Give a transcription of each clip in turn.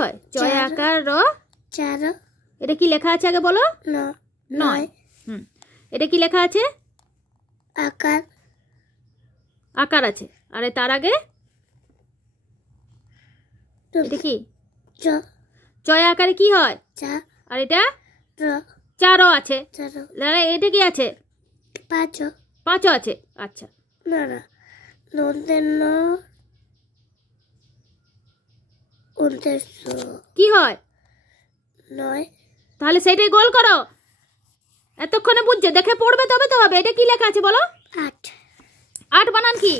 হয়? চয় আকার র চার। এটা কি লেখা আছে আগে বলো? নয়। এটা কি লেখা আছে? আকার। আকার আছে। আরে তার আগে এটা কি? চয় আকারে কি হয়? চা। আর এটা র চারও আছে। চার। এটা কি আছে? পাঁচ। পাঁচও আছে। আচ্ছা না না নন্দের ন উদ্দেশ্য কি হয়? নয়। তাহলে সেটাই গোল করো। এতক্ষণে বুঝছে, দেখে পড়বে তবে তো হবে। এটা কি লেখা আছে বলো? আট। আট বানান কি?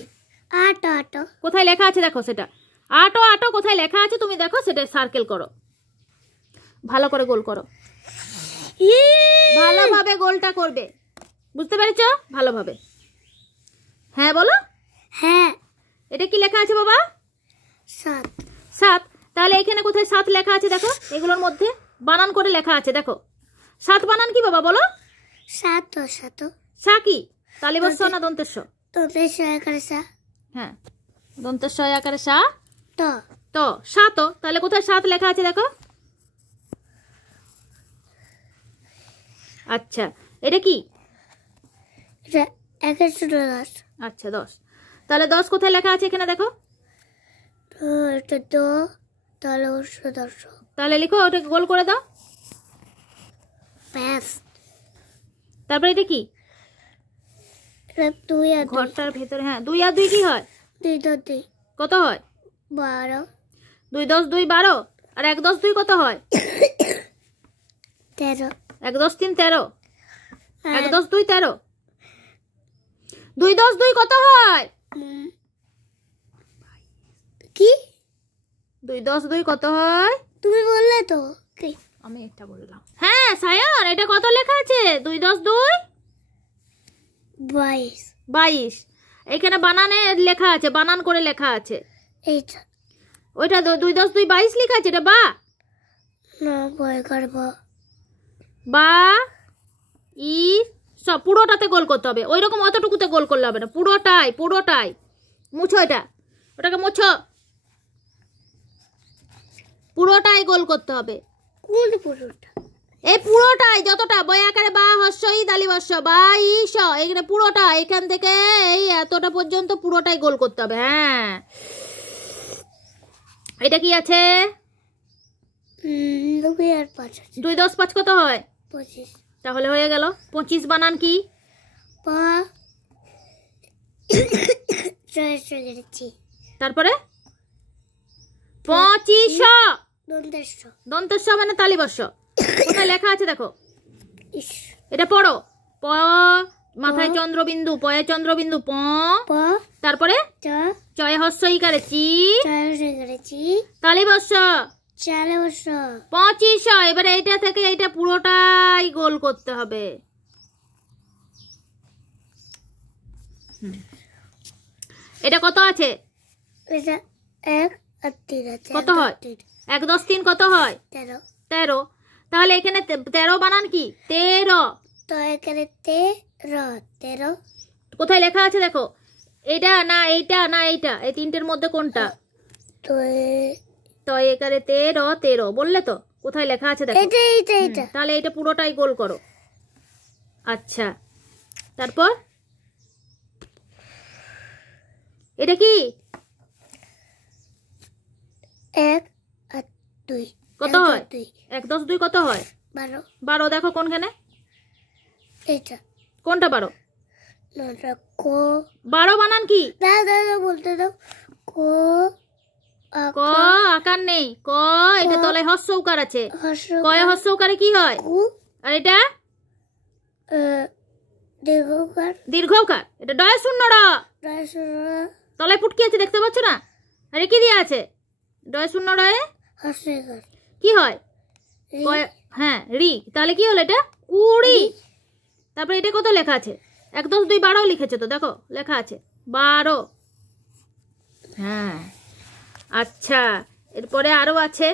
আট। আট কোথায় লেখা আছে দেখো সেটা। আটো আটো কোথায় লেখা আছে তুমি দেখো, সেটা সার্কেল করো, ভালো করে গোল করো, ভালোভাবে গোলটা করবে। বুঝতে পেরেছো? ভালোভাবে। হ্যাঁ বলো। হ্যাঁ। এটা কি লেখা আছে বাবা? সাত। সাত। তাহলে এখানে কোথায় সাত লেখা আছে দেখো, এগুলোর মধ্যে বানান করে লেখা আছে দেখো। সাত বানান কি বাবা বলো? সাত। সাত। সা কি? তালিবস্য না দন্তেস্য? দন্তেস্য আকারে সা। হ্যাঁ, দন্তেস্য আকারে সা। ত। তো সাত। তাহলে কোথায় সাত লেখা আছে দেখো। আচ্ছা, এটা কি? এটা 11 10। আচ্ছা 10। তাহলে 10 কোথায় লেখা আছে এখানে দেখো। এটা তো তাহলে 10। তাহলে লিখো, ওটাকে গোল করে দাও। ব্যাস। তারপরে এটা কি? এটা 2 আর 2। ঘরটার ভেতরে, হ্যাঁ 2 আর 2 কি হয়? 2 10 2। কত হয়? 12। 2 10 2 12। আর 1 10 2 কত হয়? 13। 1 10 3 13। 1 10 2 13। 2 10 2 কত হয়? কি? 2 10 2 কত হয়? তুমি বললে তো। কি? আমি এটা বললাম। হ্যাঁ সায়ন, এটা কত লেখা আছে? 2 10 2 22। 22। এখানে বানানে লেখা আছে, বানান করে লেখা আছে। এইটা ওইটা 2 10 2 22 লেখা আছে। এটা বা না বয় করব। বা ই সব পুরোটাতে গোল করতে হবে। ওই রকম অতটুকুতে গোল করলে হবে না, পুরোটাই পুরোটাই। মুছো এটা, ওটাকে মুছো। পুরোটাই গোল করতে হবে। কোন পুরোটা? এই পুরোটাই, যতটা বই আকারে বা হস্য ই তালিবস্য বা ই স, এখানে পুরোটা, এখান থেকে এই এতটা পর্যন্ত পুরোটাই গোল করতে হবে। হ্যাঁ, এটা কি আছে? 2 আর 5 আছে। 2 10 5 কত হয়? 25। তাহলে হয়ে গেল। 25 বানান কি? পা চয়েছে গেছি। তারপরে 25 দন্তেস্য। দন্তস্য মানে তালিবস্য। কোথায় লেখা আছে দেখো। ইস। এটা পড়ো। প মাথায় চন্দ্রবিন্দু, পয়ে চন্দ্রবিন্দু, প। প তারপরে চ চয় হস্য ইকারে চি, চয়েছে গেছি। তালিবস্য। 4 25। এবারে এইটা থেকে এইটা পুরোটাই গোল করতে হবে। এটা কত আছে? এটা 1 আর 3 আছে। কত হয়? 1 10 3 কত হয়? 13। 13। তাহলে এখানে 13 বানান কি? 13। তো এখানে 13। কোথায় লেখা আছে দেখো। এটা না এইটা না এইটা, এই তিনটের মধ্যে কোনটা? তো তো এখানে 13 13 বললে তো, কোথায় লেখা আছে দেখো। এটা তাহলে এটা পুরোটাই গোল করো। আচ্ছা, তারপর এটা কি? 1 আর 2 কত হয়? 1 10 2 কত হয়? 12। 12। দেখো কোনখানে, এটা কোনটা 12? না কো 12 বানান কি? দাও বলতে দাও। কো ক আকার নেই। ক, এটা তলায় হস্য উকার আছে। হস্য কয়ে হস্য উকারে কি হয়? কু আর এটা দীর্ঘকার। দীর্ঘকার। এটা ডয় শূন্য র। তলায় পুটকি আছে, দেখতে পাচ্ছ না? আরে কি দিয়ে আছে? ডয় শূন্য রয়ে হস্যকার কি হয়? হ্যাঁ রি। তাহলে কি হলো এটা? 20। তারপরে এটা কত লেখা আছে? 1 10 2 12 লিখেছে তো, দেখো লেখা আছে 12। হ্যাঁ আচ্ছা, এরপরে আরো আছে।